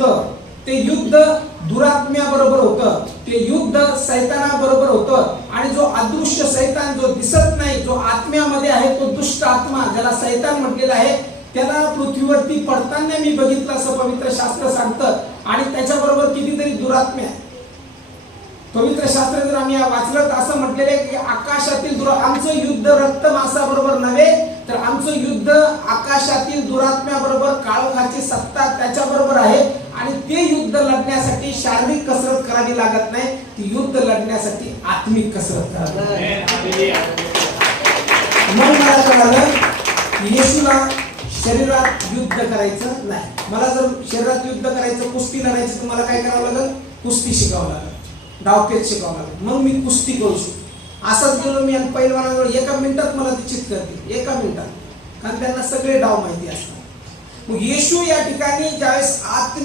होतं ते युद्ध दुरात्म्याबरोबर होतं, ते युद्ध सैतानाबरोबर होतं. आणि जो अदृश्य सैतान, जो दिसत नाही, जो आत्म्यामध्ये आहे, तो दुष्ट आत्मा ज्याला सैतान म्हटलेला आहे, त्याला पृथ्वीवरती पडताना मी बघितलं असं पवित्र शास्त्र सांगतं. आणि त्याच्याबरोबर कितीतरी दुरात्म्या. पवित्र शास्त्र जर आम्ही वाचलं तर असं म्हटलेलं आहे की आकाशातील आमचं युद्ध रक्त मांसाबरोबर नव्हे, तर आमचं युद्ध आकाशातील दुरात्म्याबरोबर, काळोखाची सत्ता त्याच्याबरोबर आहे. आणि ते युद्ध लढण्यासाठी शारीरिक कसरत करावी लागत नाही, ती युद्ध लढण्यासाठी आत्मिक कसरत करावी. मग मला कळालं येशूला शरीरात युद्ध करायचं नाही. मला जर शरीरात युद्ध करायचं, कुस्ती लढायची, तुम्हाला काय करावं लागेल? कुस्ती शिकावं लागेल, डावपेच शिकावं लागेल. मग मी कुस्ती करू शकतो. असंच गेलो मी आणि पैलवानाजवळ 1 मिनिटात मला ते चित करतील, 1 मिनिटात, कारण त्यांना सगळे डाव माहिती असतात. मग येशू या ठिकाणी ज्यावेळेस आत